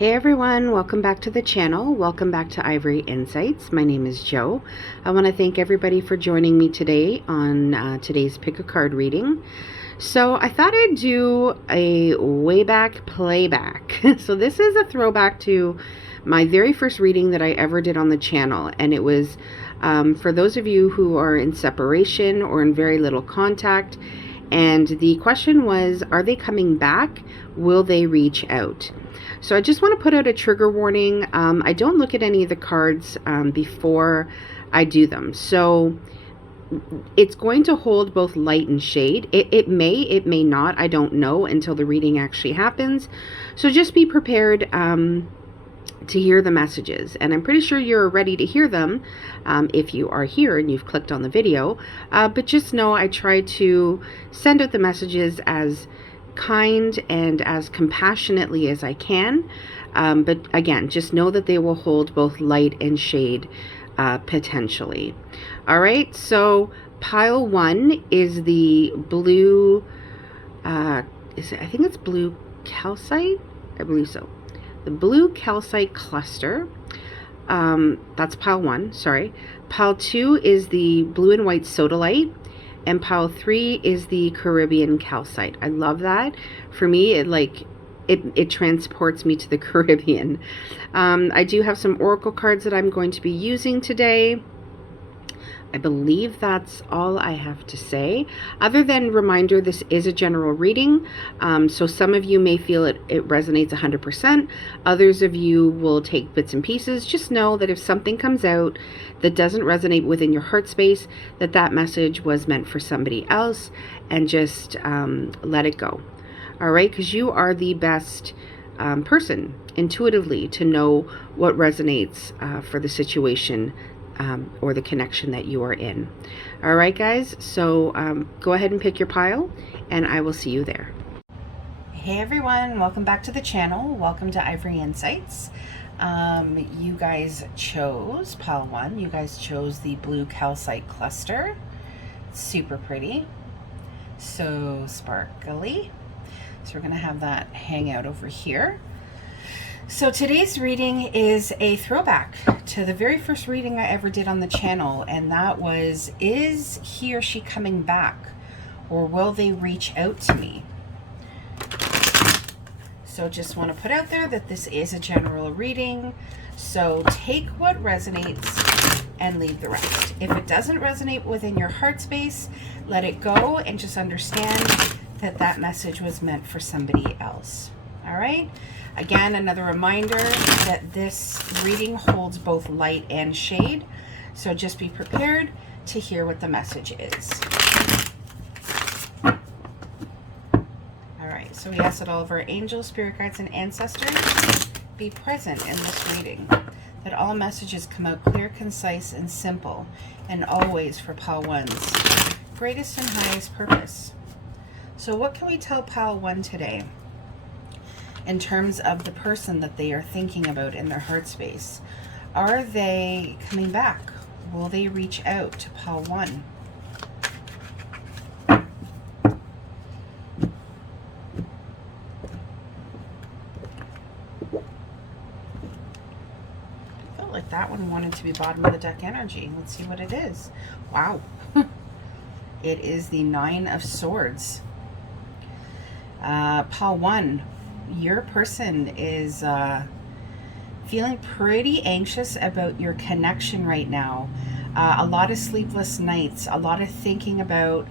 Hey everyone, welcome back to the channel. Welcome back to Ivory Insights. My name is Jo. I want to thank everybody for joining me today on today's pick a card reading. So I thought I'd do a way back playback. So this is a throwback to my very first reading that I ever did on the channel, and it was for those of you who are in separation or in very little contact. And the question was, are they coming back? Will they reach out? So I just want to put out a trigger warning. I don't look at any of the cards before I do them. So it's going to hold both light and shade. It may not. I don't know until the reading actually happens. So just be prepared to hear the messages, and I'm pretty sure you're ready to hear them if you are here and you've clicked on the video, but just know I try to send out the messages as kind and as compassionately as I can, but again, just know that they will hold both light and shade potentially. All right, so pile 1 is the blue I think it's blue calcite, I believe so. The blue calcite cluster, that's pile 1, sorry. Pile 2 is the blue and white sodalite, and pile 3 is the Caribbean calcite. I love that. For me, it transports me to the Caribbean. I do have some oracle cards that I'm going to be using today. I believe that's all I have to say. Other than reminder, this is a general reading. So some of you may feel it resonates 100%. Others of you will take bits and pieces. Just know that if something comes out that doesn't resonate within your heart space, that message was meant for somebody else, and just let it go. All right, because you are the best person intuitively to know what resonates for the situation or the connection that you are in. All right, guys, so go ahead and pick your pile, and I will see you there. Hey everyone, welcome back to the channel. Welcome to Ivory Insights. You guys chose pile 1. You guys chose the blue calcite cluster. It's super pretty, so sparkly. So we're gonna have that hang out over here. So today's reading is a throwback to the very first reading I ever did on the channel, and that was, is he or she coming back, or will they reach out to me? So just want to put out there that this is a general reading, so take what resonates and leave the rest. If it doesn't resonate within your heart space, let it go, and just understand that message was meant for somebody else. All right? Again, another reminder that this reading holds both light and shade, so just be prepared to hear what the message is. All right, so we ask that all of our angels, spirit guides, and ancestors be present in this reading, that all messages come out clear, concise, and simple, and always for pile 1's greatest and highest purpose. So what can we tell pile 1 today in terms of the person that they are thinking about in their heart space? Are they coming back? Will they reach out to pile 1? I felt like that one wanted to be bottom of the deck energy. Let's see what it is. Wow. It is the 9 of Swords. Pile 1. Your person is feeling pretty anxious about your connection right now. A lot of sleepless nights, a lot of thinking about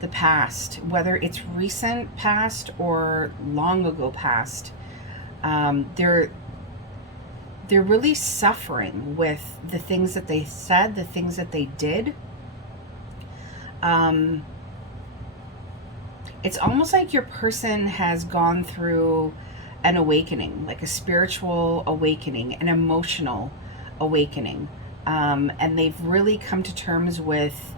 the past, whether it's recent past or long ago past. They're really suffering with the things that they said, the things that they did. It's almost like your person has gone through an awakening, like a spiritual awakening, an emotional awakening. And they've really come to terms with,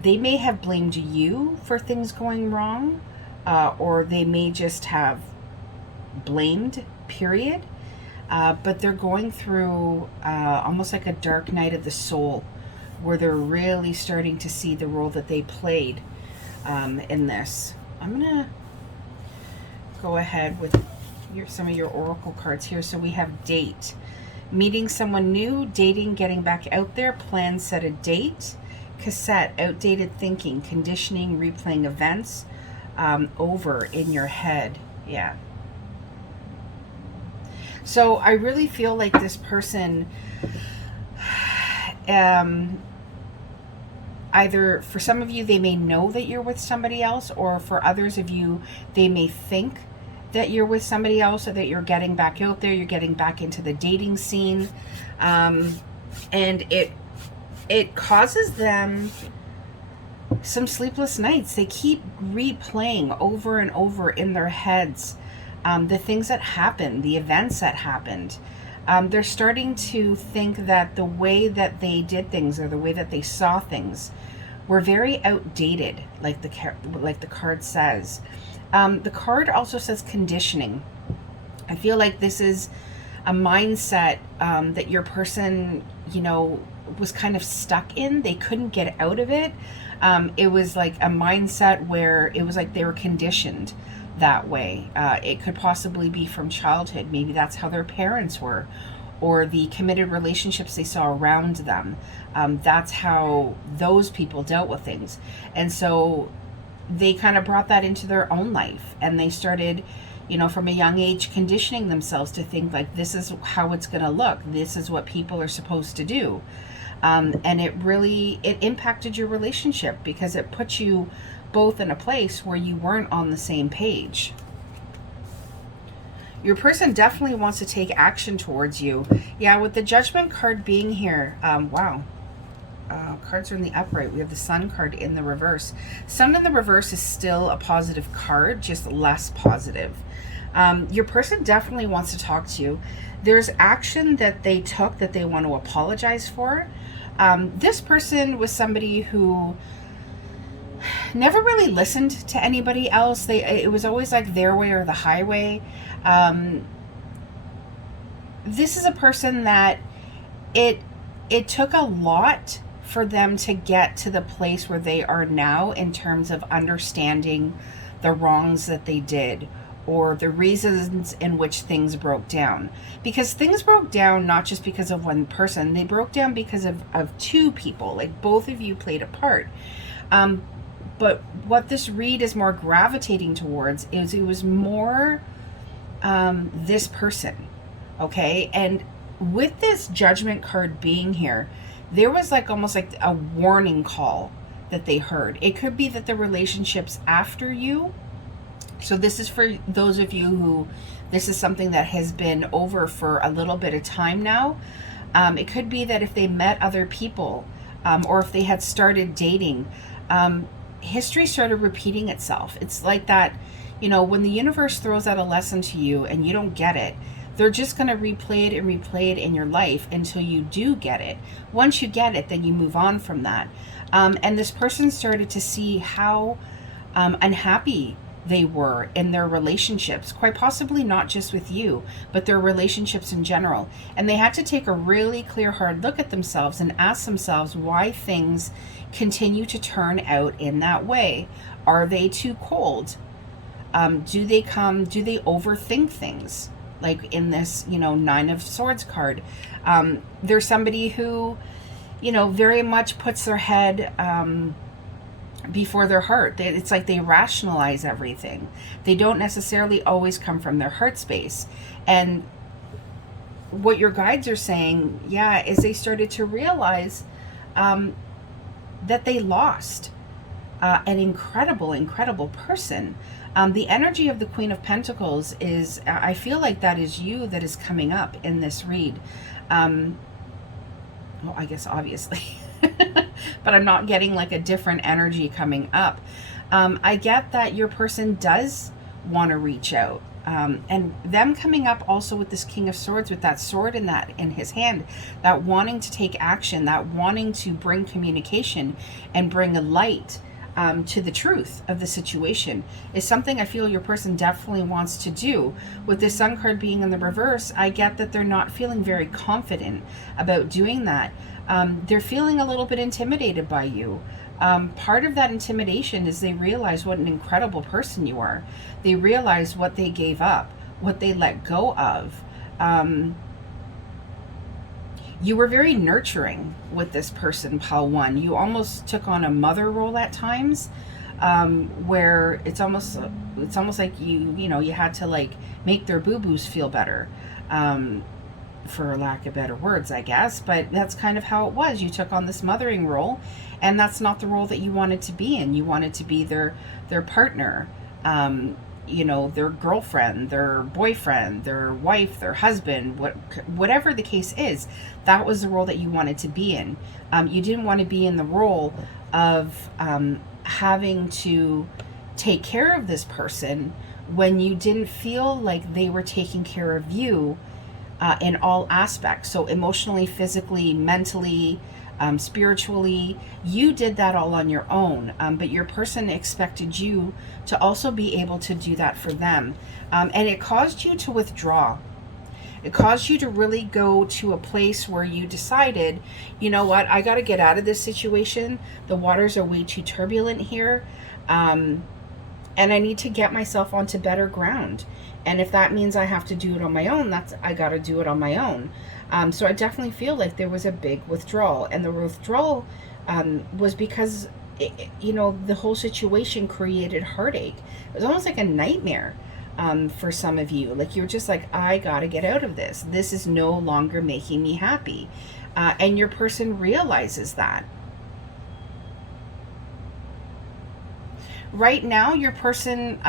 they may have blamed you for things going wrong, or they may just have blamed, period. But they're going through almost like a dark night of the soul, where they're really starting to see the role that they played in this. I'm gonna go ahead with some of your oracle cards here. So we have date, meeting someone new, dating, getting back out there, plan, set a date, cassette, outdated thinking, conditioning, replaying events over in your head. Yeah. So I really feel like this person, either for some of you, they may know that you're with somebody else, or for others of you, they may think that you're with somebody else, or that you're getting back out there, you're getting back into the dating scene. And it causes them some sleepless nights. They keep replaying over and over in their heads the things that happened, the events that happened. They're starting to think that the way that they did things, or the way that they saw things, were very outdated, like the card says. The card also says conditioning. I feel like this is a mindset that your person, you know, was kind of stuck in. They couldn't get out of it. It was like a mindset where it was like they were conditioned that way. It could possibly be from childhood. Maybe that's how their parents were, or the committed relationships they saw around them. That's how those people dealt with things. And so they kind of brought that into their own life, and they started, you know, from a young age, conditioning themselves to think like, this is how it's going to look. This is what people are supposed to do. And it impacted your relationship, because it put you both in a place where you weren't on the same page. Your person definitely wants to take action towards you. Yeah, with the Judgment card being here, wow. Cards are in the upright. We have the Sun card in the reverse. Sun in the reverse is still a positive card, just less positive. Your person definitely wants to talk to you. There's action that they took that they want to apologize for. This person was somebody who never really listened to anybody else. It was always like their way or the highway. This is a person that it took a lot for them to get to the place where they are now, in terms of understanding the wrongs that they did, or the reasons in which things broke down. Because things broke down not just because of one person, they broke down because of two people. Like, both of you played a part. But what this read is more gravitating towards is it was more this person, okay? And with this Judgment card being here, there was like almost like a warning call that they heard. It could be that the relationships after you, so this is for those of you who this is something that has been over for a little bit of time now. It could be that if they met other people, or if they had started dating, history started repeating itself. It's like that, you know, when the universe throws out a lesson to you and you don't get it, they're just going to replay it and replay it in your life until you do get it. Once you get it, then you move on from that. And this person started to see how unhappy they were in their relationships, quite possibly not just with you, but their relationships in general. And they had to take a really clear, hard look at themselves and ask themselves why things continue to turn out in that way. Are they too cold? Do they overthink things? Like in this, you know, Nine of Swords card. There's somebody who, you know, very much puts their head before their heart. It's like they rationalize everything. They don't necessarily always come from their heart space. And what your guides are saying, yeah, is they started to realize that they lost an incredible person. The energy of the Queen of Pentacles is, I feel like that is you that is coming up in this read. Well, I guess obviously, but I'm not getting like a different energy coming up. I get that your person does want to reach out. And them coming up also with this King of Swords, with that sword in his hand, that wanting to take action, that wanting to bring communication and bring a light to the truth of the situation, is something I feel your person definitely wants to do. With this Sun card being in the reverse, I get that they're not feeling very confident about doing that. They're feeling a little bit intimidated by you. Part of that intimidation is they realize what an incredible person you are. They realize what they gave up, what they let go of. You were very nurturing with this person, pile one. You almost took on a mother role at times, where it's almost like you had to like make their boo-boos feel better, for lack of better words, I guess. But that's kind of how it was. You took on this mothering role, and that's not the role that you wanted to be in. You wanted to be their partner, their girlfriend, their boyfriend, their wife, their husband, whatever the case is. That was the role that you wanted to be in. You didn't want to be in the role of having to take care of this person when you didn't feel like they were taking care of you, in all aspects. So emotionally, physically, mentally, spiritually, you did that all on your own, but your person expected you to also be able to do that for them, and it caused you to withdraw. It caused you to really go to a place where you decided, you know what, I got to get out of this situation. The waters are way too turbulent here, and I need to get myself onto better ground. And if that means I have to do it on my own, I got to do it on my own. So I definitely feel like there was a big withdrawal, and the withdrawal was because the whole situation created heartache. It was almost like a nightmare, for some of you. Like, you're just like, I got to get out of this. This is no longer making me happy, and your person realizes that. Right now, your person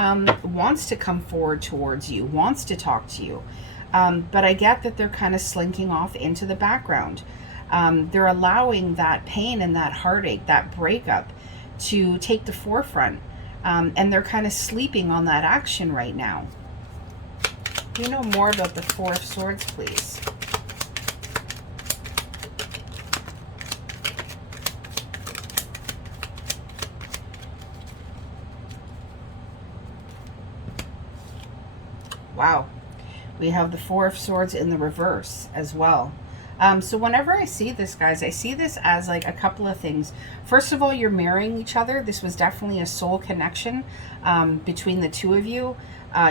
wants to come forward towards you, wants to talk to you. But I get that they're kind of slinking off into the background. They're allowing that pain and that heartache, that breakup, to take the forefront. And they're kind of sleeping on that action right now. Do you know more about the Four of Swords, please? Wow. We have the Four of Swords in the reverse as well. So whenever I see this, guys, I see this as like a couple of things. First of all, you're marrying each other. This was definitely a soul connection between the two of you.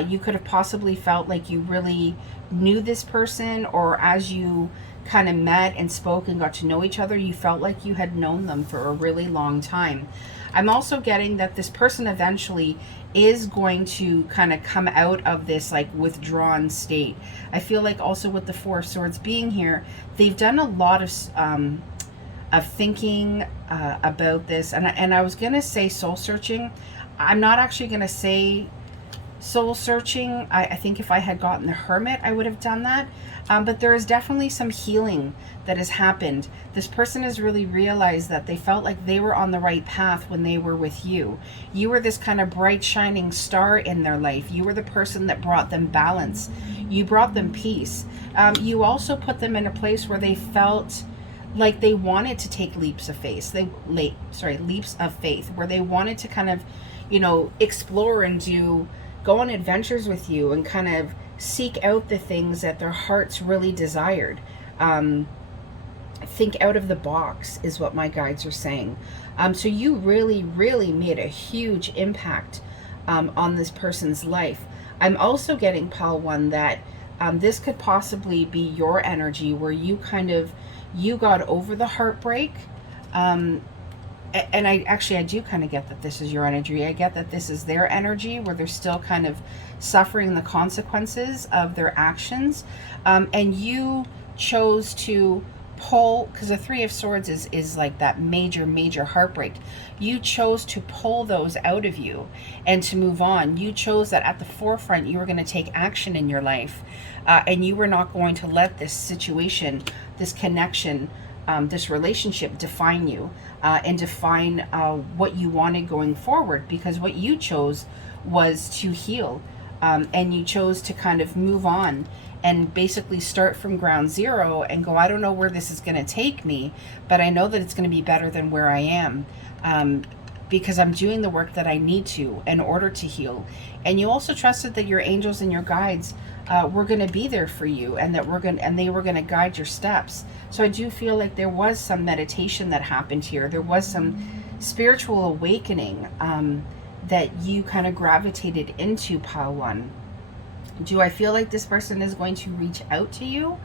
You could have possibly felt like you really knew this person, or as you kind of met and spoke and got to know each other, you felt like you had known them for a really long time. I'm also getting that this person eventually is going to kind of come out of this like withdrawn state. I feel like also with the Four of Swords being here, they've done a lot of thinking about this, and I was gonna say soul searching. I'm not actually gonna say soul searching. I think if I had gotten the Hermit, I would have done that. But there is definitely some healing that has happened. This person has really realized that they felt like they were on the right path when they were with you. You were this kind of bright, shining star in their life. You were the person that brought them balance. You brought them peace. You also put them in a place where they felt like they wanted to take leaps of faith. Leaps of faith, where they wanted to kind of, explore and go on adventures with you and kind of seek out the things that their hearts really desired. Think out of the box is what my guides are saying. So you really, really made a huge impact on this person's life. I'm also getting, Pal One, that this could possibly be your energy where you got over the heartbreak. And I do kind of get that this is your energy. I get that this is their energy where they're still kind of suffering the consequences of their actions. And you chose to pull, because the Three of Swords is like that major heartbreak. You chose to pull those out of you and to move on. You chose that at the forefront you were going to take action in your life, and you were not going to let this situation, this connection, this relationship define you, and define what you wanted going forward, because what you chose was to heal, and you chose to kind of move on and basically start from ground zero and go, I don't know where this is going to take me, but I know that it's going to be better than where I am, because I'm doing the work that I need to in order to heal. And you also trusted that your angels and your guides were going to be there for you, and that they were going to guide your steps. So I do feel like there was some meditation that happened here. There was some spiritual awakening that you kind of gravitated into, Pile One. Do I feel like this person is going to reach out to you?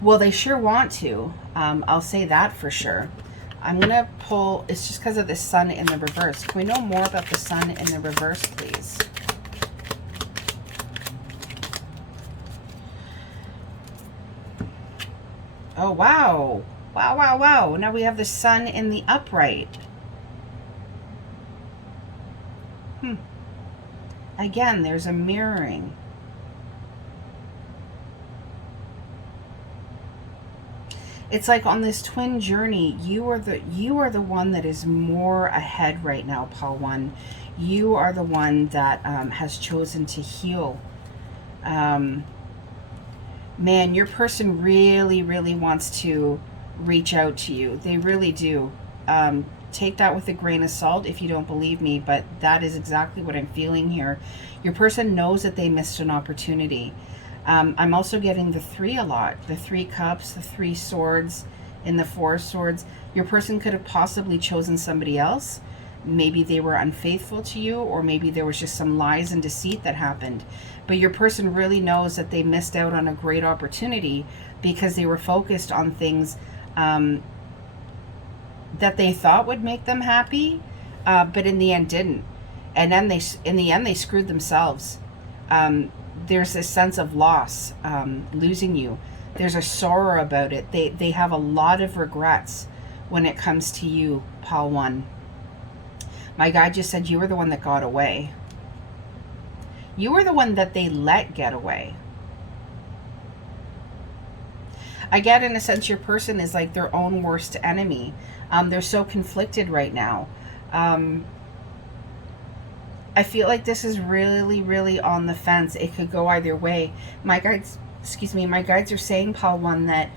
Well, they sure want to. I'll say that for sure. I'm going to pull, it's just because of the sun in the reverse. Can we know more about the sun in the reverse, please? Oh, wow. Wow, wow, wow. Now we have the sun in the upright. Again, there's a mirroring. It's like on this twin journey, you are the one that is more ahead right now, Paul One. You are the one that has chosen to heal. Man, your person really, really wants to reach out to you. They really do. Take that with a grain of salt if you don't believe me, but that is exactly what I'm feeling here. Your person knows that they missed an opportunity. I'm also getting the 3 a lot. The 3 cups, the 3 swords, and the 4 swords. Your person could have possibly chosen somebody else. Maybe they were unfaithful to you, or maybe there was just some lies and deceit that happened. But your person really knows that they missed out on a great opportunity because they were focused on things that they thought would make them happy, but in the end didn't. And then in the end they screwed themselves. There's a sense of loss, losing you. There's a sorrow about it. They have a lot of regrets when it comes to you, Paul One. My guide just said you were the one that got away. You were the one that they let get away. I get, in a sense, your person is like their own worst enemy. They're so conflicted right now. I feel like this is really, really on the fence. It could go either way. My guides, my guides are saying, Paul One, that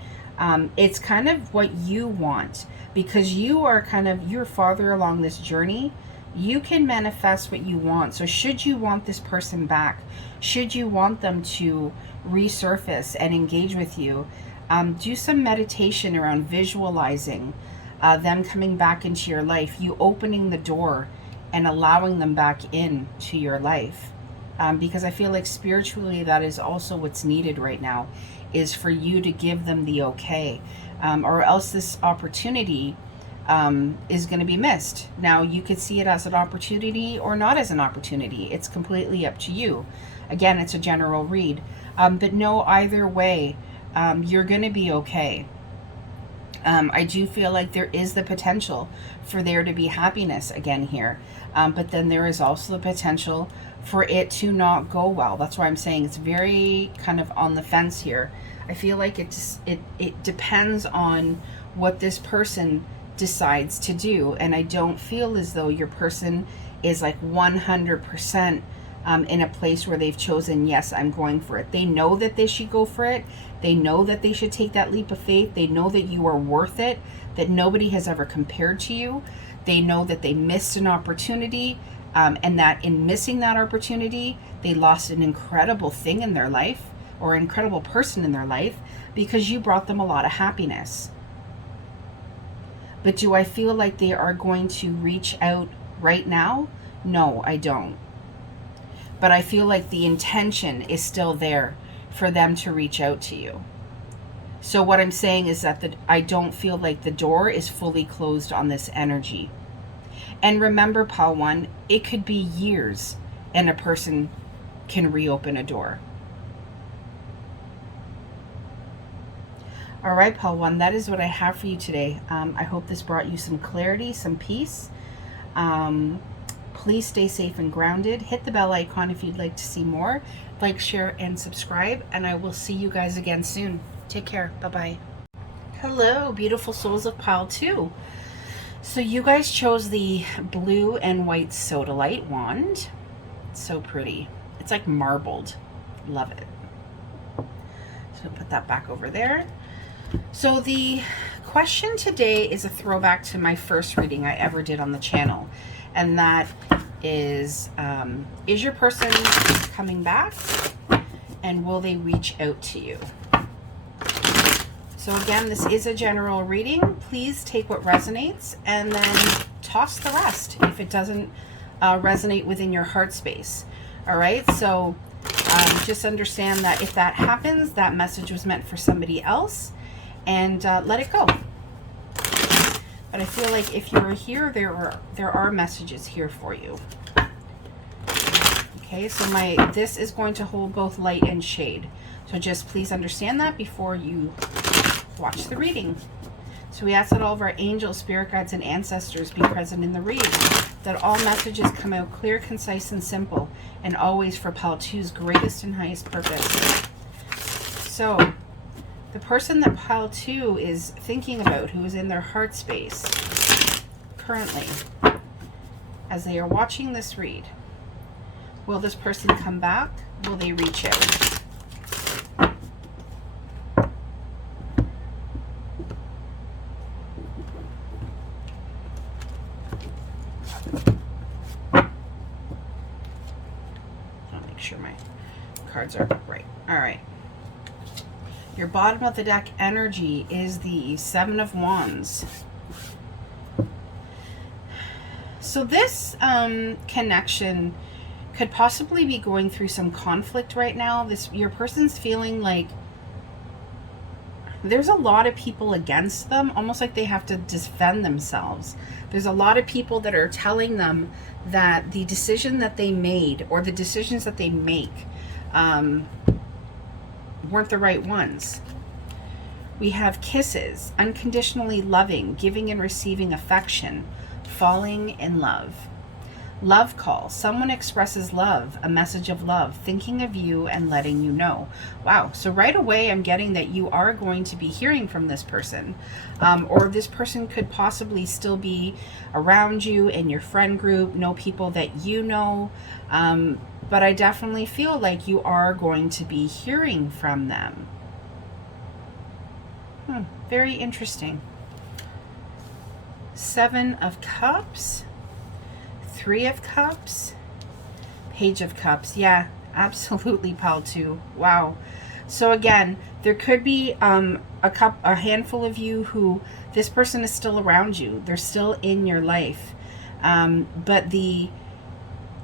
it's kind of what you want, because you're farther along this journey. You can manifest what you want. So should you want this person back, should you want them to resurface and engage with you, do some meditation around visualizing them coming back into your life, you opening the door and allowing them back into your life. Because I feel like spiritually that is also what's needed right now, is for you to give them the okay, or else this opportunity is going to be missed. Now, you could see it as an opportunity or not as an opportunity. It's completely up to you. Again, it's a general read. But no, either way, you're going to be okay. I do feel like there is the potential for there to be happiness again here. But then there is also the potential for it to not go well. That's why I'm saying it's very kind of on the fence here. I feel like it depends on what this person decides to do. And I don't feel as though your person is like 100% in a place where they've chosen, yes, I'm going for it. They know that they should go for it. They know that they should take that leap of faith. They know that you are worth it, that nobody has ever compared to you. They know that they missed an opportunity, and that in missing that opportunity, they lost an incredible thing in their life, or an incredible person in their life, because you brought them a lot of happiness. But do I feel like they are going to reach out right now? No, I don't. But I feel like the intention is still there for them to reach out to you. So what I'm saying is that I don't feel like the door is fully closed on this energy. And remember, Paul One, it could be years and a person can reopen a door. All right, Paul One, that is what I have for you today. I hope this brought you some clarity, some peace. Please stay safe and grounded. Hit the bell icon if you'd like to see more. Like, share, and subscribe. And I will see you guys again soon. Take care. Bye-bye. Hello, beautiful souls of Pile 2. So you guys chose the blue and white sodalite wand. It's so pretty. It's like marbled. Love it. So put that back over there. So the question today is a throwback to my first reading I ever did on the channel. And that is your person coming back? And will they reach out to you? So again, this is a general reading. Please take what resonates and then toss the rest if it doesn't resonate within your heart space. All right, so just understand that if that happens, that message was meant for somebody else, and let it go. But I feel like if you're here, there are messages here for you. Okay, so this is going to hold both light and shade. So just please understand that before you watch the reading. So we ask that all of our angels, spirit guides, and ancestors be present in the reading, that all messages come out clear, concise, and simple, and always for Pile 2's greatest and highest purpose. So the person that Pile 2 is thinking about, who is in their heart space currently, as they are watching this read, will this person come back? Will they reach out? Sure my cards are right. All right. Your bottom of the deck energy is the Seven of Wands. So this connection could possibly be going through some conflict right now. Your person's feeling like there's a lot of people against them, almost like they have to defend themselves. There's a lot of people that are telling them that the decision that they made, or the decisions that they make, weren't the right ones. We have kisses, unconditionally loving, giving and receiving affection, falling in love. Love call, someone expresses love, a message of love, thinking of you and letting you know. Wow, so right away I'm getting that you are going to be hearing from this person, or this person could possibly still be around you in your friend group, know people that you know, but I definitely feel like you are going to be hearing from them. Very interesting. Seven of Cups. Three of Cups, Page of Cups. Yeah, absolutely, Pile 2. Wow. So again, there could be a handful of you who this person is still around you. They're still in your life, but the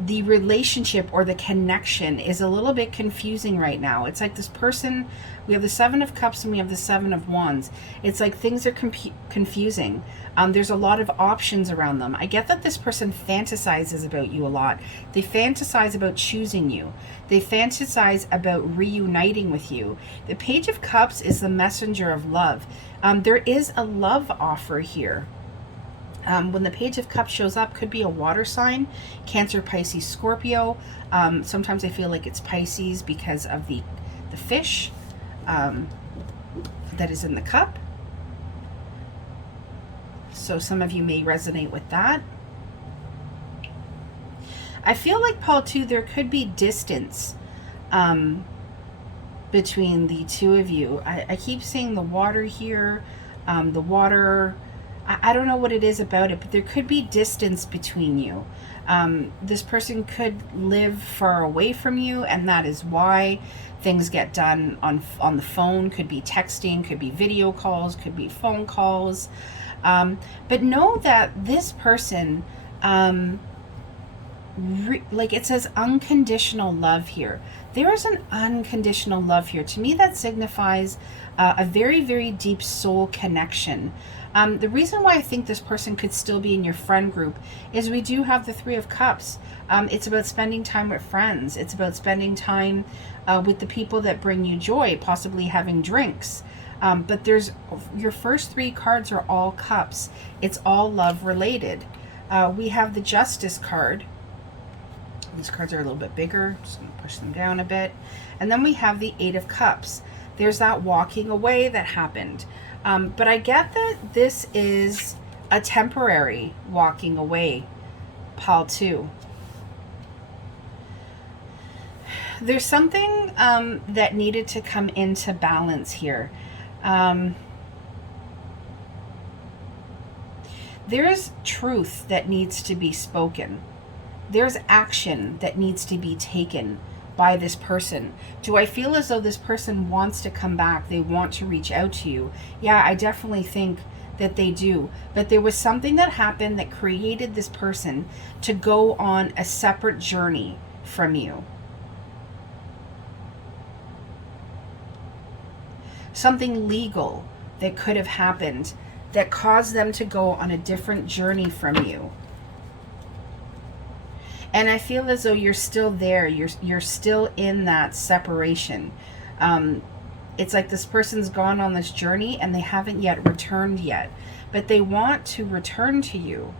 relationship or the connection is a little bit confusing right now. It's like this person, we have the Seven of Cups and we have the Seven of Wands. It's like things are confusing. There's a lot of options around them. I get that this person fantasizes about you a lot. They fantasize about choosing you. They fantasize about reuniting with you. The Page of Cups is the messenger of love. There is a love offer here. When the Page of Cups shows up, could be a water sign, Cancer, Pisces, Scorpio. Sometimes I feel like it's Pisces because of the fish that is in the cup. So some of you may resonate with that. I feel like, Pile 2, there could be distance between the two of you. I keep seeing the water here, the water... I don't know what it is about it, but there could be distance between you. This person could live far away from you, and that is why things get done on the phone. Could be texting, could be video calls, could be phone calls. But know that this person, like it says unconditional love here. There is an unconditional love here. To me, that signifies a very, very deep soul connection. The reason why I think this person could still be in your friend group is we do have the Three of Cups. It's about spending time with friends. It's about spending time with the people that bring you joy, possibly having drinks. But your first three cards are all cups. It's all love related. We have the Justice card. These cards are a little bit bigger. Just going to push them down a bit. And then we have the Eight of Cups. There's that walking away that happened. But I get that this is a temporary walking away, Pile 2. There's something that needed to come into balance here. There's truth that needs to be spoken. There's action that needs to be taken by this person. Do I feel as though this person wants to come back? They want to reach out to you? Yeah, I definitely think that they do. But there was something that happened that created this person to go on a separate journey from you. something legal that could have happened that caused them to go on a different journey from you. And I feel as though you're still there. You're still in that separation. It's like this person's gone on this journey and they haven't yet returned yet. But they want to return to you.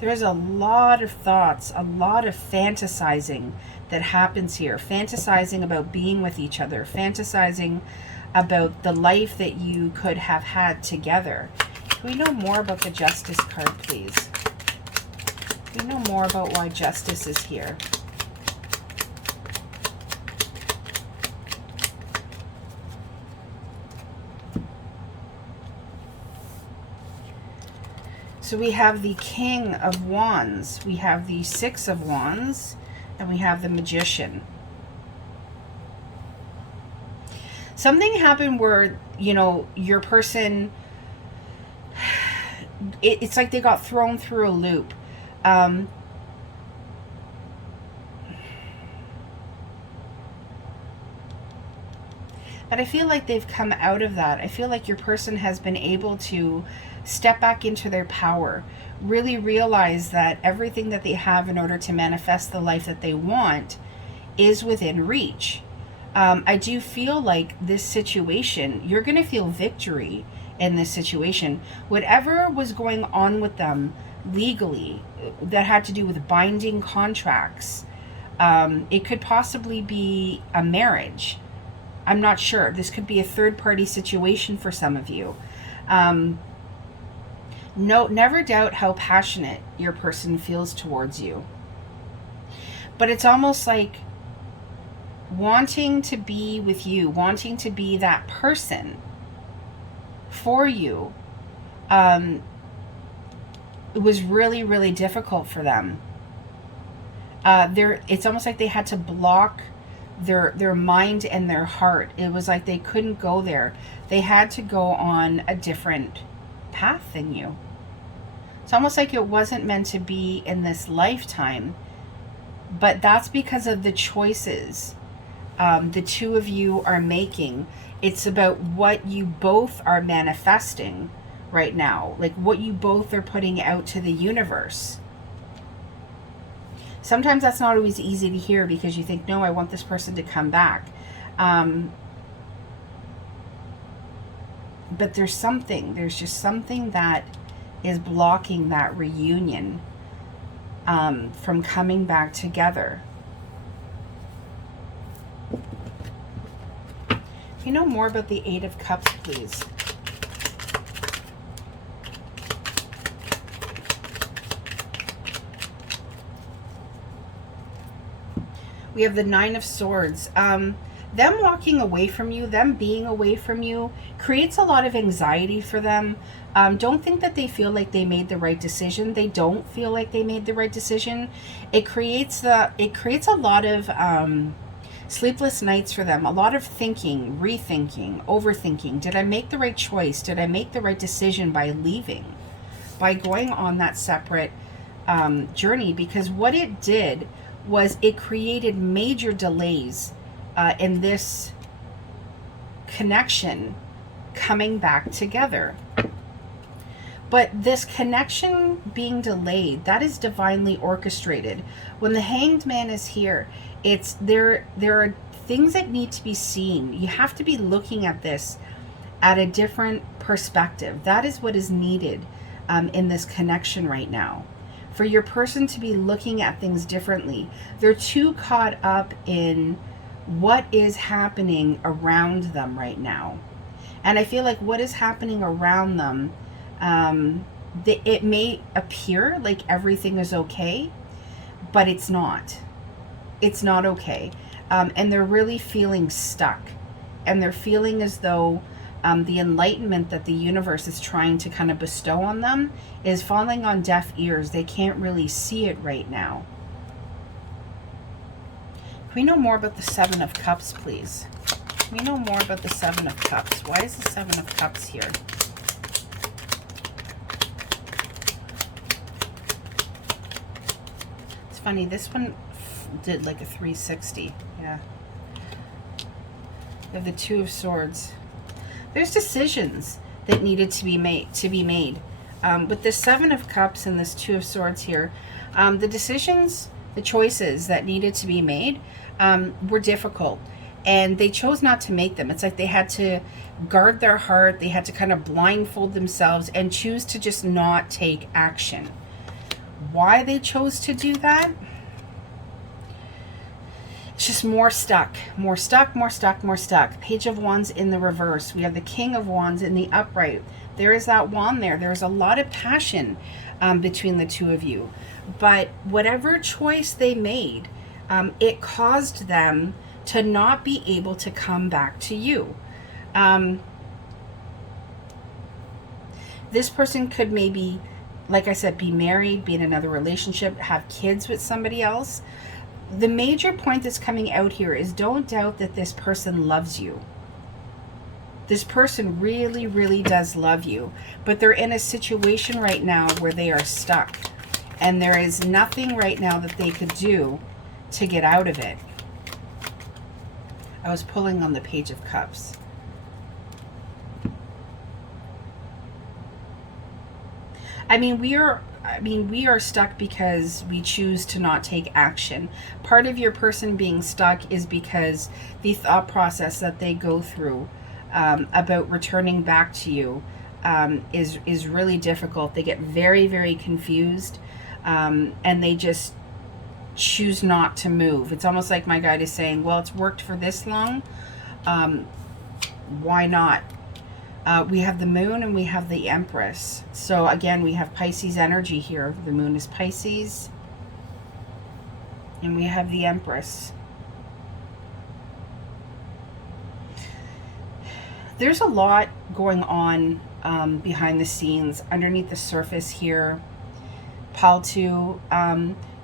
There's a lot of thoughts, a lot of fantasizing that happens here. Fantasizing about being with each other. Fantasizing about the life that you could have had together. Can we know more about the Justice card, please? Can we know more about why Justice is here? So we have the King of Wands, we have the Six of Wands, and we have the Magician. Something happened where, you know, your person, it's like they got thrown through a loop. But I feel like they've come out of that. I feel like your person has been able to step back into their power, really realize that everything that they have in order to manifest the life that they want is within reach. I do feel like this situation, you're going to feel victory in this situation. Whatever was going on with them legally that had to do with binding contracts, it could possibly be a marriage. I'm not sure. This could be a third-party situation for some of you. No, never doubt how passionate your person feels towards you. But it's almost like wanting to be with you, wanting to be that person for you. It was really, really difficult for them. It's almost like they had to block their mind and their heart. It was like they couldn't go there. They had to go on a different path than you. It's almost like it wasn't meant to be in this lifetime, but that's because of the choices the two of you are making. It's about what you both are manifesting right now, like what you both are putting out to the universe. Sometimes that's not always easy to hear because you think, no, I want this person to come back. But there's just something that is blocking that reunion from coming back together. You know more about the Eight of Cups, please. We have the Nine of Swords. Them walking away from you, them being away from you, creates a lot of anxiety for them. Don't think that they feel like they made the right decision. They don't feel like they made the right decision. It creates a lot of sleepless nights for them. A lot of thinking, rethinking, overthinking. Did I make the right choice? Did I make the right decision by leaving? By going on that separate journey? Because what it did was it created major delays in this connection coming back together. But this connection being delayed, that is divinely orchestrated. When the Hanged Man is here, there are things that need to be seen. You have to be looking at this at a different perspective. That is what is needed in this connection right now. For your person to be looking at things differently. They're too caught up in what is happening around them right now. And I feel like what is happening around them, it may appear like everything is okay, but it's not. It's not okay. And they're really feeling stuck. And they're feeling as though the enlightenment that the universe is trying to kind of bestow on them is falling on deaf ears. They can't really see it right now. Can we know more about the Seven of Cups, please? Can we know more about the Seven of Cups? Why is the Seven of Cups here? It's funny, this one did like a 360. Yeah. We have the Two of Swords. There's decisions that needed to be made. With the Seven of Cups and this Two of Swords here, the decisions, the choices that needed to be made were difficult, and they chose not to make them. It's like they had to guard their heart. They had to kind of blindfold themselves and choose to just not take action. Why they chose to do that? It's just more stuck, more stuck, more stuck, more stuck. Page of Wands in the reverse. We have the King of Wands in the upright. There is that wand there. There's a lot of passion between the two of you. But whatever choice they made, it caused them to not be able to come back to you. This person could maybe, like I said, be married, be in another relationship, have kids with somebody else. The major point that's coming out here is don't doubt that this person loves you. This person really, really does love you, but they're in a situation right now where they are stuck, and there is nothing right now that they could do to get out of it. I was pulling on the Page of Cups. We are stuck because we choose to not take action. Part of your person being stuck is because the thought process that they go through about returning back to you is really difficult. They get very, very confused, and they just choose not to move. It's almost like my guide is saying, well, it's worked for this long, why not? We have the Moon and we have the Empress. So again, we have Pisces energy here. The Moon is Pisces, and we have the Empress. There's a lot going on behind the scenes, underneath the surface here. Pile 2,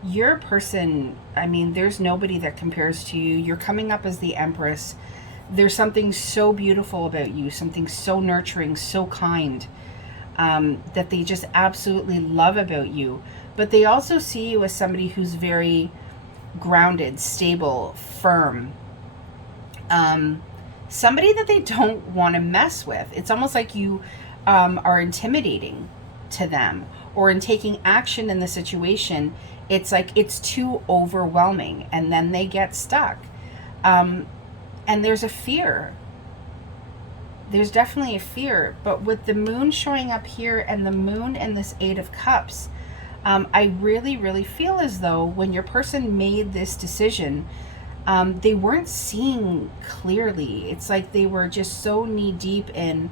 your person, there's nobody that compares to you. You're coming up as the Empress. There's something so beautiful about you, something so nurturing, so kind, that they just absolutely love about you. But they also see you as somebody who's very grounded, stable, firm. Somebody that they don't want to mess with. It's almost like you are intimidating to them, or in taking action in the situation, it's like it's too overwhelming, and then they get stuck. And there's a fear. There's definitely a fear. But with the Moon showing up here and the Moon and this Eight of Cups, I really, really feel as though when your person made this decision, they weren't seeing clearly. It's like they were just so knee deep in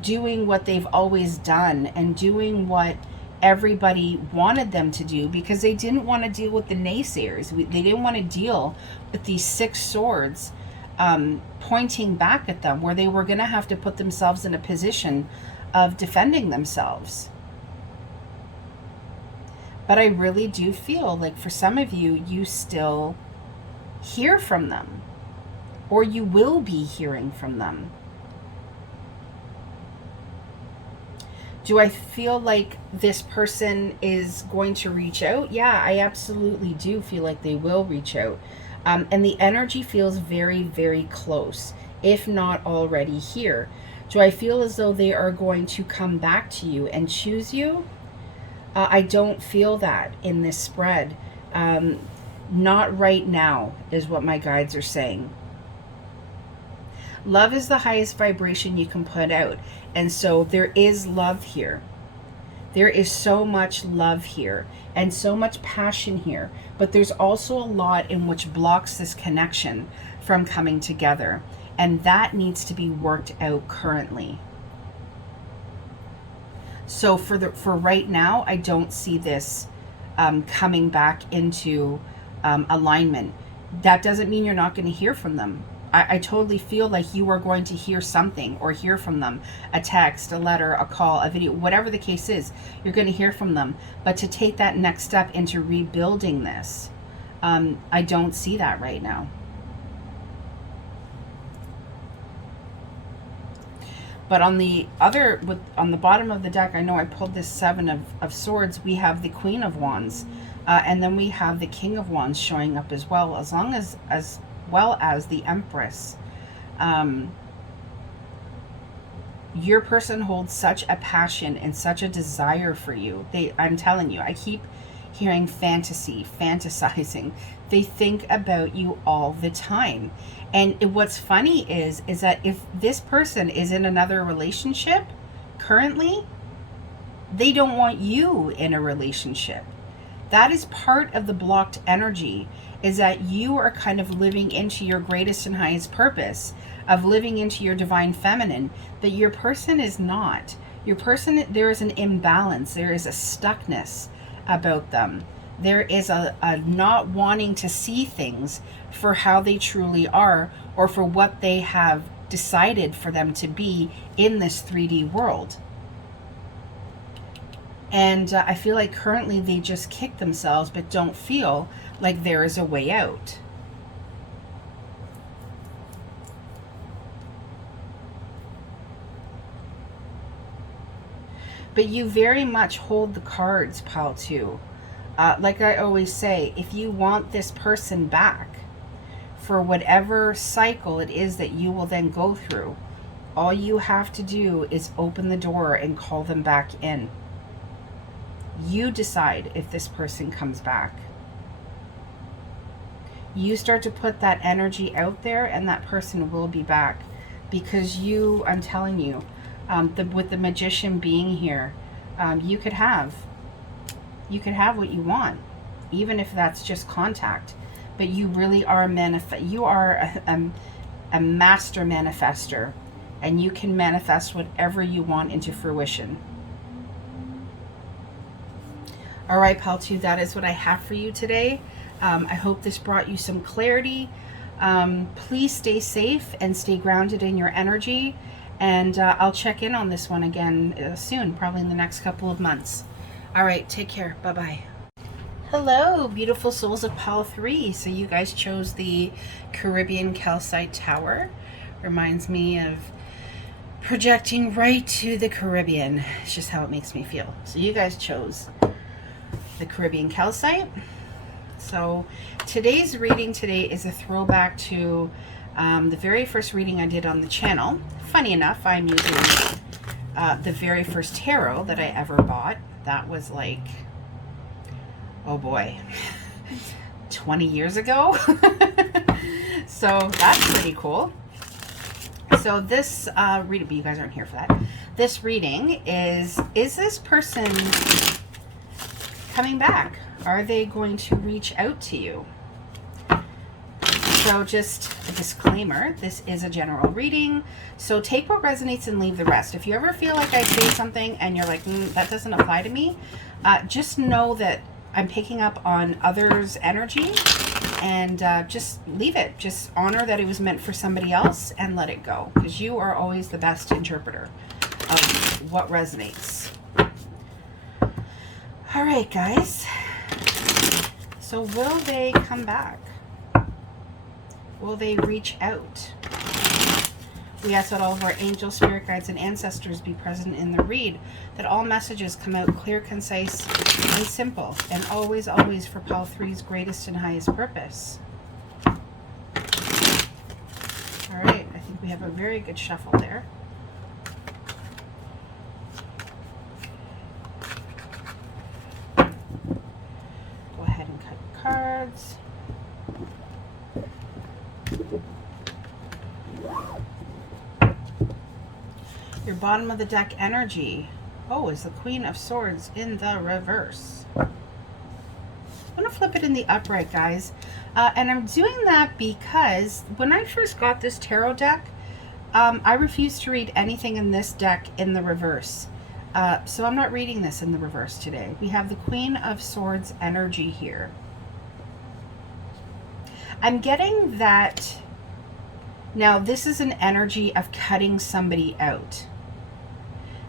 doing what they've always done and doing what everybody wanted them to do, because they didn't want to deal with the naysayers. They didn't want to deal with these 6 swords pointing back at them, where they were going to have to put themselves in a position of defending themselves. But I really do feel like for some of you, you still hear from them, or you will be hearing from them. Do I feel like this person is going to reach out? Yeah, I absolutely do feel like they will reach out. And the energy feels very, very close, if not already here. Do I feel as though they are going to come back to you and choose you? I don't feel that in this spread. Not right now, is what my guides are saying. Love is the highest vibration you can put out. And so there is love here. There is so much love here and so much passion here. But there's also a lot in which blocks this connection from coming together. And that needs to be worked out currently. So for right now, I don't see this coming back into alignment. That doesn't mean you're not going to hear from them. I totally feel like you are going to hear something or hear from them. A text, a letter, a call, a video, whatever the case is, you're going to hear from them. But to take that next step into rebuilding this, I don't see that right now. But on the other, on the bottom of the deck, I know I pulled this Seven of Swords. We have the Queen of Wands. And then we have the King of Wands showing up as well, as well as the Empress. Your person holds such a passion and such a desire for you. I'm telling you, I keep hearing fantasy, fantasizing. They think about you all the time. And what's funny is that if this person is in another relationship currently, they don't want you in a relationship. That is part of the blocked energy, is that you are kind of living into your greatest and highest purpose of living into your divine feminine, but your person is not. Your person, there is an imbalance. There is a stuckness about them. There is a not wanting to see things for how they truly are, or for what they have decided for them to be in this 3D world. And I feel like currently they just kick themselves, but don't feel like there is a way out. But you very much hold the cards, pile 2. Like I always say, if you want this person back for whatever cycle it is that you will then go through, all you have to do is open the door and call them back in. You decide if this person comes back. You start to put that energy out there, and that person will be back. Because you, I'm telling you, with the Magician being here, you could have what you want, even if that's just contact. But you really are you are a master manifester, and you can manifest whatever you want into fruition. All right, pile 2, that is what I have for you today. I hope this brought you some clarity. Please stay safe and stay grounded in your energy. And I'll check in on this one again soon, probably in the next couple of months. All right, take care. Bye-bye. Hello, beautiful souls of pile 3. So you guys chose the Caribbean Calcite Tower. Reminds me of projecting right to the Caribbean. It's just how it makes me feel. So you guys chose the Caribbean Calcite. So today's reading is a throwback to the very first reading I did on the channel. Funny enough, I'm using the very first tarot that I ever bought. That was like, oh boy, 20 years ago. So that's pretty cool. So this reading, but you guys aren't here for that. This reading is this person coming back? Are they going to reach out to you? So just a disclaimer, this is a general reading, so take what resonates and leave the rest. If you ever feel like I say something and you're like, that doesn't apply to me, just know that I'm picking up on others' energy, and just leave it. Just honor that it was meant for somebody else and let it go, because you are always the best interpreter of what resonates. All right, guys. So will they come back? Will they reach out? We ask that all of our angels, spirit guides, and ancestors be present in the read, that all messages come out clear, concise, and simple, and always, always for pile 3's greatest and highest purpose. All right, I think we have a very good shuffle there. Go ahead and cut the cards. Your bottom of the deck energy, is the Queen of Swords in the reverse. I'm going to flip it in the upright, guys. And I'm doing that because when I first got this tarot deck, I refused to read anything in this deck in the reverse. So I'm not reading this in the reverse today. We have the Queen of Swords energy here. I'm getting that now this is an energy of cutting somebody out.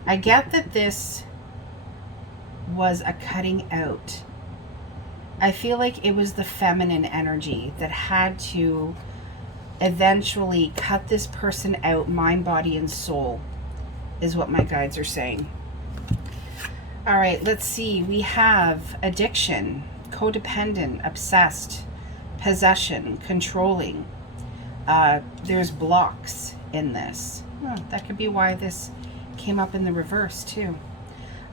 I get that this was a cutting out. I feel like it was the feminine energy that had to eventually cut this person out, mind, body, and soul, is what my guides are saying. All right, let's see. We have addiction, codependent, obsessed, possession, controlling. There's blocks in this. That could be why this came up in the reverse too.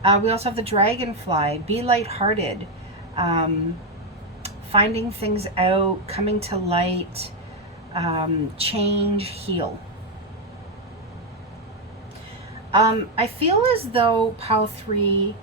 We also have the dragonfly. Be lighthearted. Finding things out, coming to light, change, heal. I feel as though pile 3,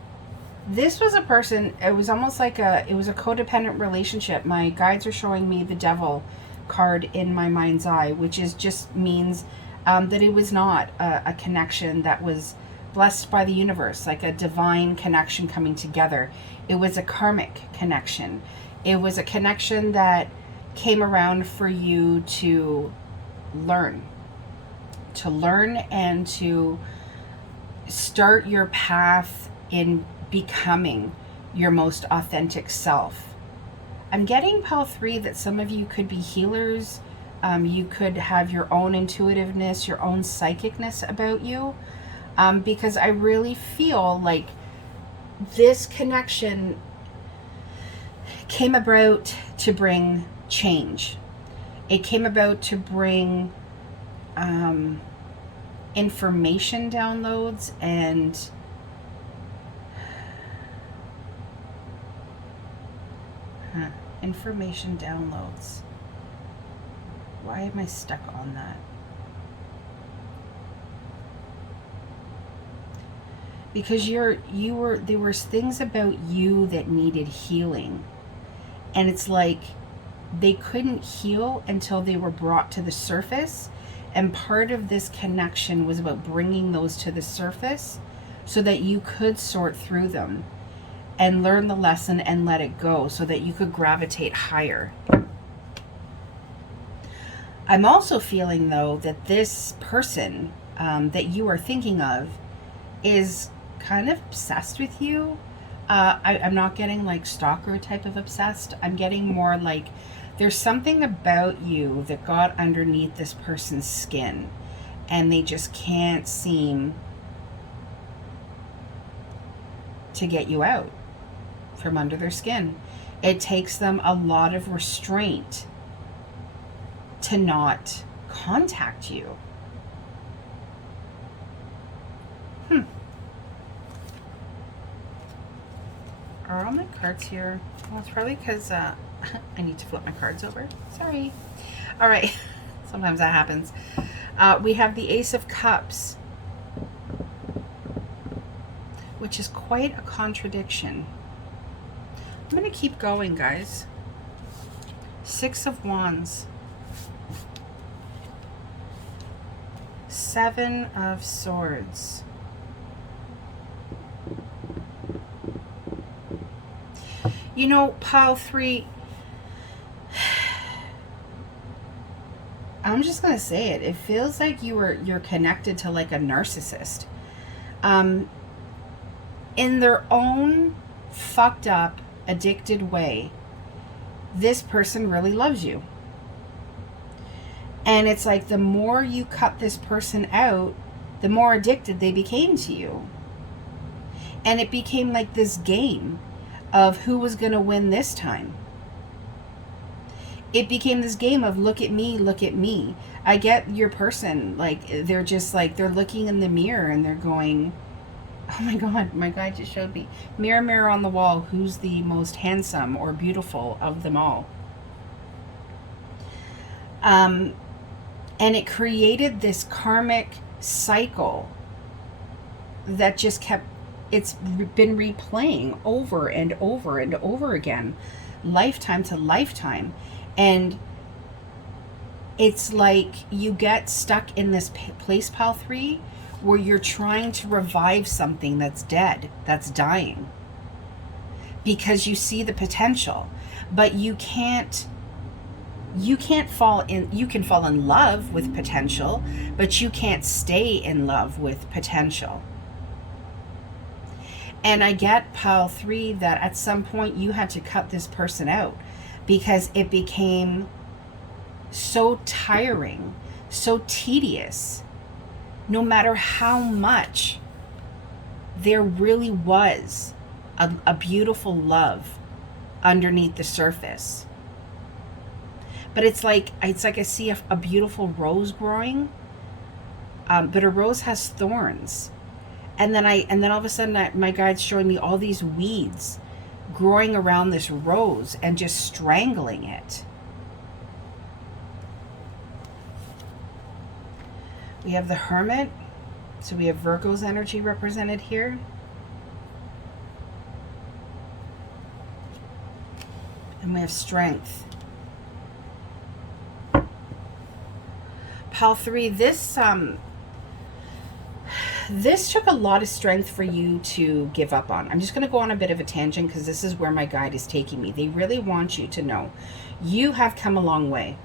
this was a person, it was almost like it was a codependent relationship. My guides are showing me the devil card in my mind's eye, which is just means that it was not a connection that was blessed by the universe, like a divine connection coming together. It was a karmic connection. It was a connection that came around for you to learn and to start your path in becoming your most authentic self. I'm getting pile 3 that some of you could be healers. You could have your own intuitiveness, your own psychicness about you, because I really feel like this connection came about to bring change. It came about to bring information downloads and information downloads. Why am I stuck on that? Because there were things about you that needed healing. And it's like they couldn't heal until they were brought to the surface. And part of this connection was about bringing those to the surface so that you could sort through them and learn the lesson and let it go so that you could gravitate higher. I'm also feeling, though, that this person that you are thinking of is kind of obsessed with you. I'm not getting like stalker type of obsessed. I'm getting more like there's something about you that got underneath this person's skin and they just can't seem to get you out from under their skin. It takes them a lot of restraint to not contact you. Are all my cards here? Well, it's probably because I need to flip my cards over. Sorry. All right. Sometimes that happens. We have the Ace of Cups, which is quite a contradiction. I'm going to keep going, guys. Six of Wands. Seven of Swords. You know, pile 3, I'm just gonna say it. It feels like you're connected to like a narcissist. In their own fucked up, addicted way, this person really loves you. And it's like the more you cut this person out, the more addicted they became to you. And it became like this game of who was going to win this time. It became this game of look at me, look at me. I get your person, like they're just like, they're looking in the mirror and they're going, oh my God, my guy just showed me. Mirror, mirror on the wall, who's the most handsome or beautiful of them all? And it created this karmic cycle that just kept, it's been replaying over and over and over again, lifetime to lifetime. And it's like you get stuck in this place, pile 3, where you're trying to revive something that's dead, that's dying, because you see the potential, but you can't fall in. You can fall in love with potential, but you can't stay in love with potential. And I get, pile 3, that at some point you had to cut this person out because it became so tiring, so tedious, no matter how much there really was a beautiful love underneath the surface. But it's like I see a beautiful rose growing, but a rose has thorns. And then all of a sudden my guide's showing me all these weeds growing around this rose and just strangling it. We have the Hermit. So we have Virgo's energy represented here. And we have Strength. Pile 3, this took a lot of strength for you to give up on. I'm just going to go on a bit of a tangent because this is where my guide is taking me. They really want you to know you have come a long way.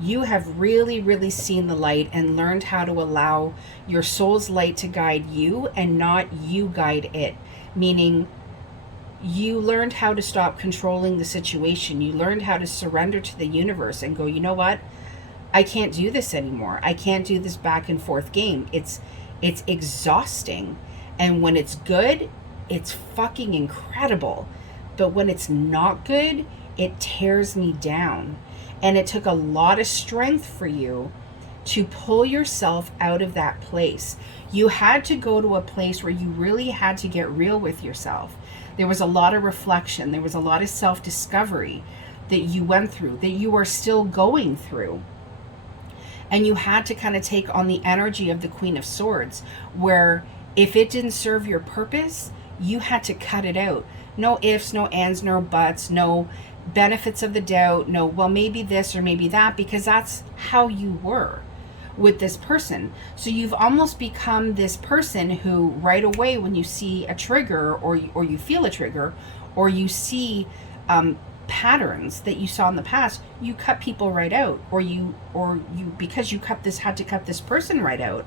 You have really, really seen the light and learned how to allow your soul's light to guide you and not you guide it. Meaning you learned how to stop controlling the situation. You learned how to surrender to the universe and go, you know what? I can't do this anymore. I can't do this back and forth game. It's exhausting. And when it's good, it's fucking incredible. But when it's not good, it tears me down. And it took a lot of strength for you to pull yourself out of that place. You had to go to a place where you really had to get real with yourself. There was a lot of reflection. There was a lot of self-discovery that you went through, that you are still going through. And you had to kind of take on the energy of the Queen of Swords, where if it didn't serve your purpose, you had to cut it out. No ifs, no ands, no buts, no benefits of the doubt, no, well, maybe this or maybe that, because that's how you were with this person. So you've almost become this person who right away when you see a trigger or you feel a trigger or you see patterns that you saw in the past, you cut people right out, or you because you had to cut this person right out.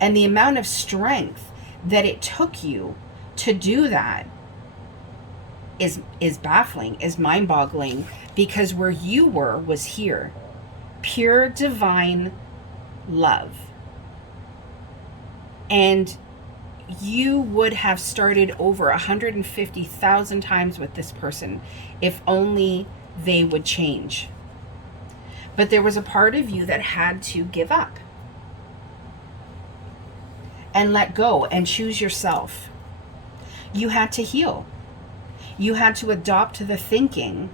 And the amount of strength that it took you to do that is baffling, is mind-boggling, because where you were was here. Pure divine love. And you would have started over 150,000 times with this person if only they would change. But there was a part of you that had to give up and let go and choose yourself. You had to heal. You had to adopt the thinking,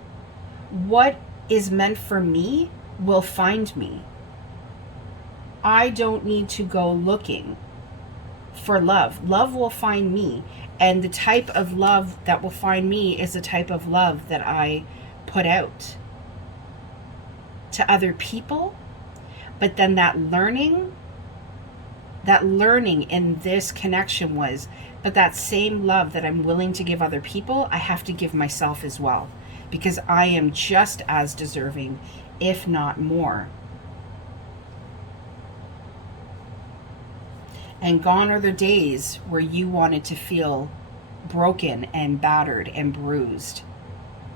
what is meant for me will find me. I don't need to go looking for love. Love will find me. And the type of love that will find me is the type of love that I put out to other people. But then that learning in this connection was, but that same love that I'm willing to give other people, I have to give myself as well, because I am just as deserving, if not more. And gone are the days where you wanted to feel broken and battered and bruised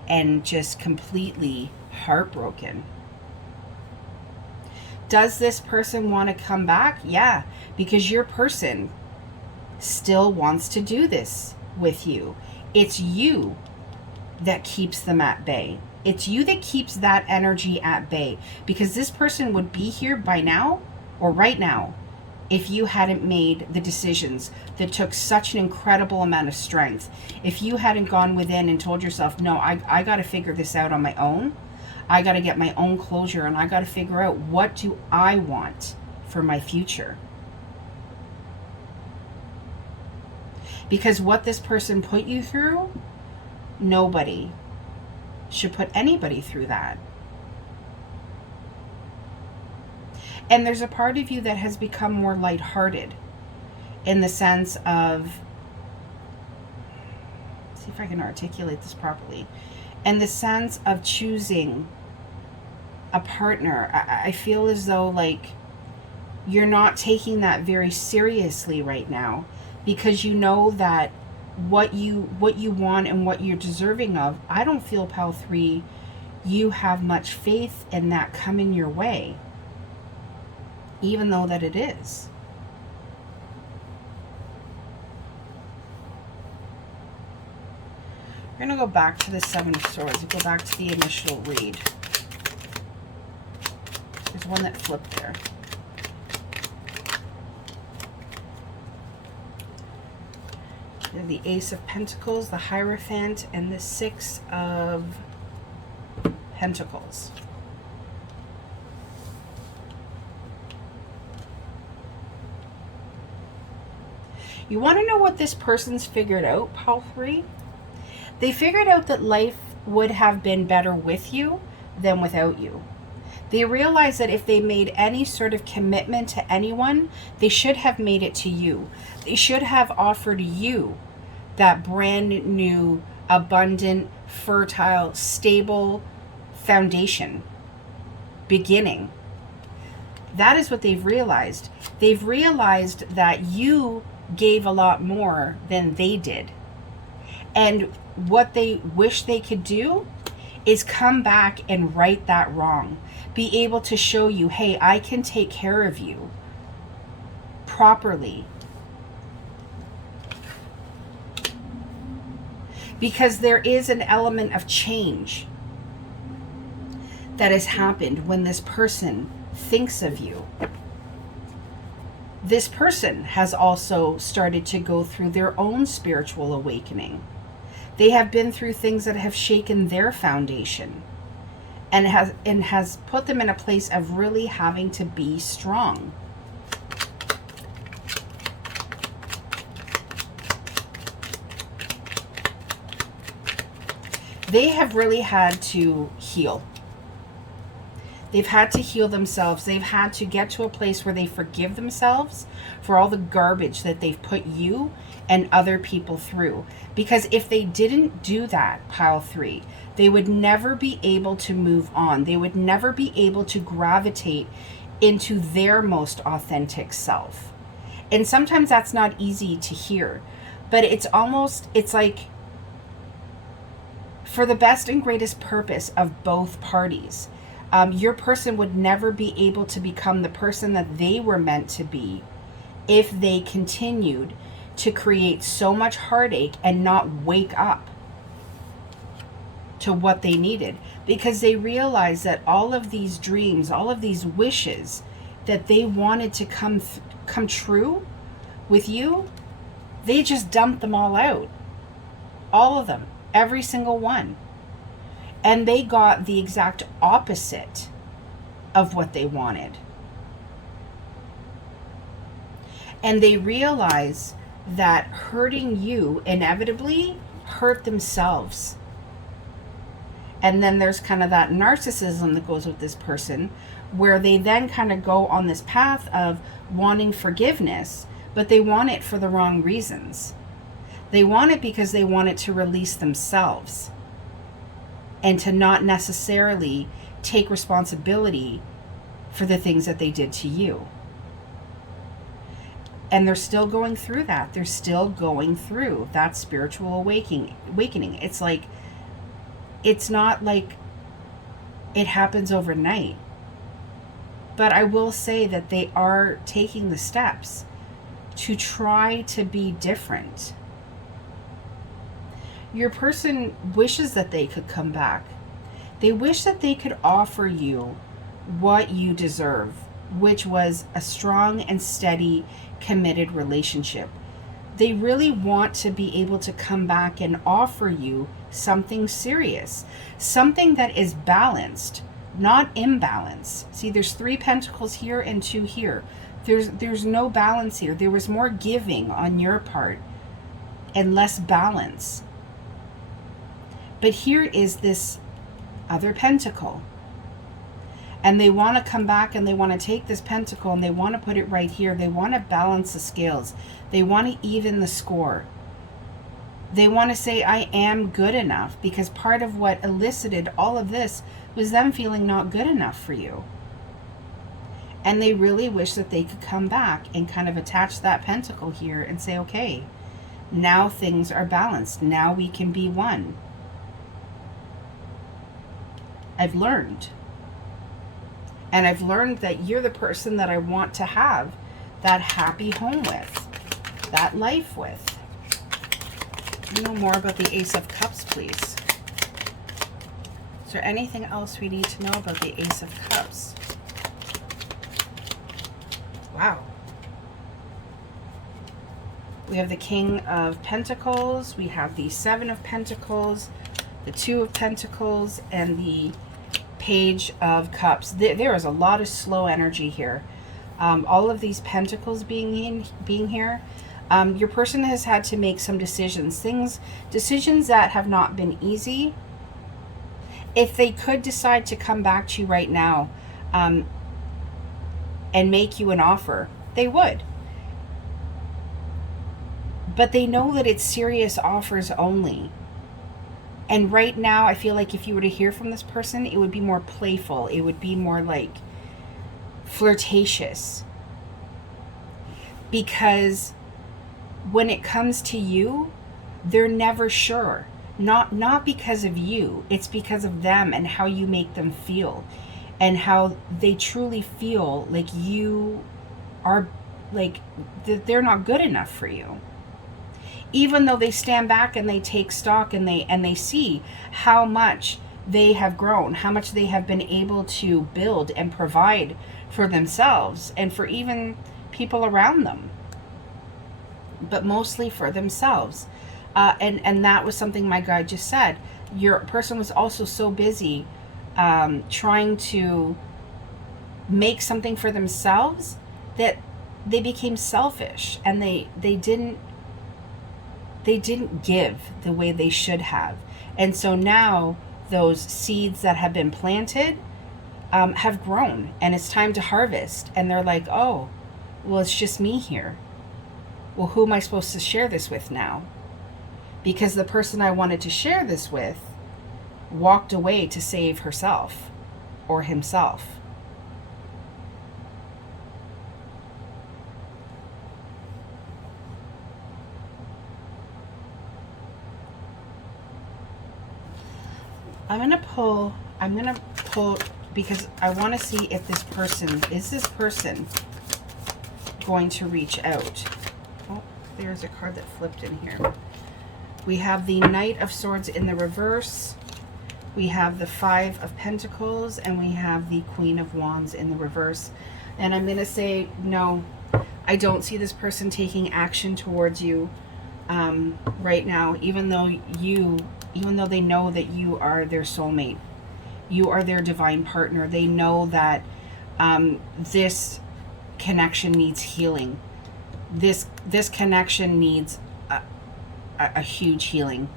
and just completely heartbroken. Does this person want to come back? Yeah, because your person still wants to do this with you. It's you that keeps them at bay. It's you that keeps that energy at bay, because this person would be here by now or right now if you hadn't made the decisions that took such an incredible amount of strength. If you hadn't gone within and told yourself, no, I got to figure this out on my own. I got to get my own closure, and I got to figure out, what do I want for my future? Because what this person put you through, nobody should put anybody through that. And there's a part of you that has become more lighthearted, in the sense of, see if I can articulate this properly, in the sense of choosing a partner. I feel as though like you're not taking that very seriously right now, because you know that what you want and what you're deserving of, I don't feel, Pal 3, you have much faith in that coming your way, even though that it is. We're going to go back to the Seven of Swords. Go back to the initial read. There's one that flipped there. We have the Ace of Pentacles, the Hierophant, and the Six of Pentacles. You want to know what this person's figured out, pile 3? They figured out that life would have been better with you than without you. They realized that if they made any sort of commitment to anyone, they should have made it to you. They should have offered you that brand new, abundant, fertile, stable foundation, beginning. That is what they've realized. They've realized that you gave a lot more than they did. And what they wish they could do is come back and right that wrong. Be able to show you, hey, I can take care of you properly. Because there is an element of change that has happened when this person thinks of you. This person has also started to go through their own spiritual awakening. They have been through things that have shaken their foundation and has put them in a place of really having to be strong. They have really had to heal. They've had to heal themselves. They've had to get to a place where they forgive themselves for all the garbage that they've put you and other people through. Because if they didn't do that, pile 3, they would never be able to move on. They would never be able to gravitate into their most authentic self. And sometimes that's not easy to hear, but it's like for the best and greatest purpose of both parties. Your person would never be able to become the person that they were meant to be if they continued to create so much heartache and not wake up to what they needed, because they realized that all of these dreams, all of these wishes that they wanted to come true with you, they just dumped them all out. All of them, every single one. And they got the exact opposite of what they wanted. And they realize that hurting you inevitably hurt themselves. And then there's kind of that narcissism that goes with this person, where they then kind of go on this path of wanting forgiveness, but they want it for the wrong reasons. They want it because they want it to release themselves and to not necessarily take responsibility for the things that they did to you. And they're still going through that. They're still going through that spiritual awakening. It's like, it's not like it happens overnight. But I will say that they are taking the steps to try to be different. Your person wishes that they could come back. They wish that they could offer you what you deserve, which was a strong and steady, committed relationship. They really want to be able to come back and offer you something serious, something that is balanced, not imbalance. See, there's 3 pentacles here and 2 here. There's no balance here. There was more giving on your part and less balance. But here is this other pentacle. And they want to come back and they want to take this pentacle and they want to put it right here. They want to balance the scales. They want to even the score. They want to say, I am good enough, because part of what elicited all of this was them feeling not good enough for you. And they really wish that they could come back and kind of attach that pentacle here and say, okay, now things are balanced. Now we can be one. I've learned. And I've learned that you're the person that I want to have that happy home with, that life with. Know more about the Ace of Cups, please. Is there anything else we need to know about the Ace of Cups? Wow. We have the King of Pentacles. We have the Seven of Pentacles, the Two of Pentacles, and the Page of Cups. There is a lot of slow energy here. All of these pentacles being here. Your person has had to make some decisions. Decisions that have not been easy. If they could decide to come back to you right now and make you an offer, they would. But they know that it's serious offers only. And right now, I feel like if you were to hear from this person, it would be more playful. It would be more like flirtatious. Because when it comes to you, they're never sure. Not because of you. It's because of them and how you make them feel. And how they truly feel like you are, like, that they're not good enough for you. Even though they stand back and they take stock and they see how much they have grown, how much they have been able to build and provide for themselves and for even people around them, but mostly for themselves. And that was something my guide just said. Your person was also so busy trying to make something for themselves that they became selfish, and they didn't give the way they should have. And so now those seeds that have been planted have grown, and it's time to harvest. And they're like, oh, well, it's just me here. Well, who am I supposed to share this with now? Because the person I wanted to share this with walked away to save herself or himself. I'm going to pull because I want to see if this person going to reach out. Oh, there's a card that flipped in here. We have the Knight of Swords in the reverse. We have the Five of Pentacles, and we have the Queen of Wands in the reverse. And I'm going to say, no, I don't see this person taking action towards you right now, even though they know that you are their soulmate. You are their divine partner. They know that this connection needs healing. This connection needs a huge healing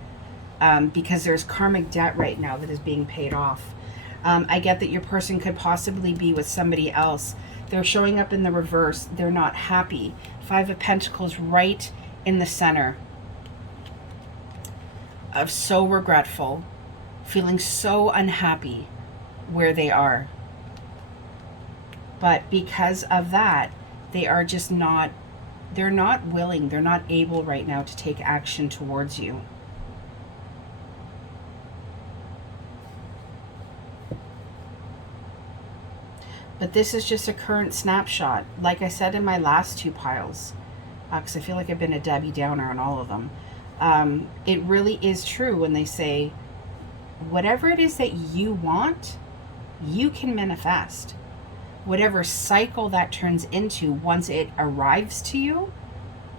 because there's karmic debt right now that is being paid off. I get that your person could possibly be with somebody else. They're showing up in the reverse. They're not happy. Five of Pentacles right in the center. Of so regretful, feeling so unhappy where they are. But because of that, they are just not, they're not willing, they're not able right now to take action towards you. But this is just a current snapshot. Like I said in my last two piles, because I feel like I've been a Debbie Downer on all of them. It really is true when they say, whatever it is that you want, you can manifest. Whatever cycle that turns into once it arrives to you,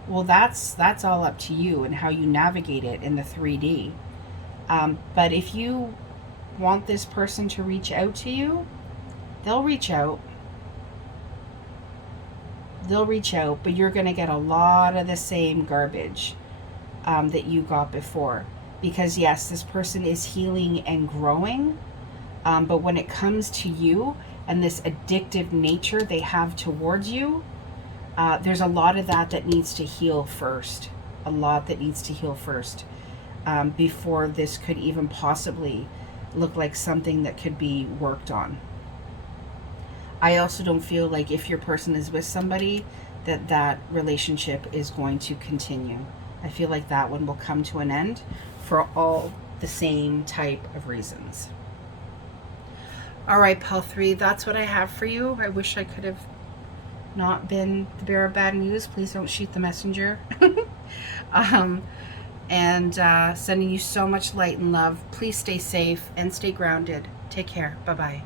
well, that's all up to you and how you navigate it in the 3D. But if you want this person to reach out to you, they'll reach out. They'll reach out, but you're going to get a lot of the same garbage that you got before. Because yes, this person is healing and growing, but when it comes to you and this addictive nature they have towards you, there's a lot of that needs to heal first. A lot that needs to heal first before this could even possibly look like something that could be worked on. I also don't feel like if your person is with somebody that relationship is going to continue. I feel like that one will come to an end for all the same type of reasons. All right, Pile 3, that's what I have for you. I wish I could have not been the bearer of bad news. Please don't shoot the messenger. Sending you so much light and love. Please stay safe and stay grounded. Take care. Bye-bye.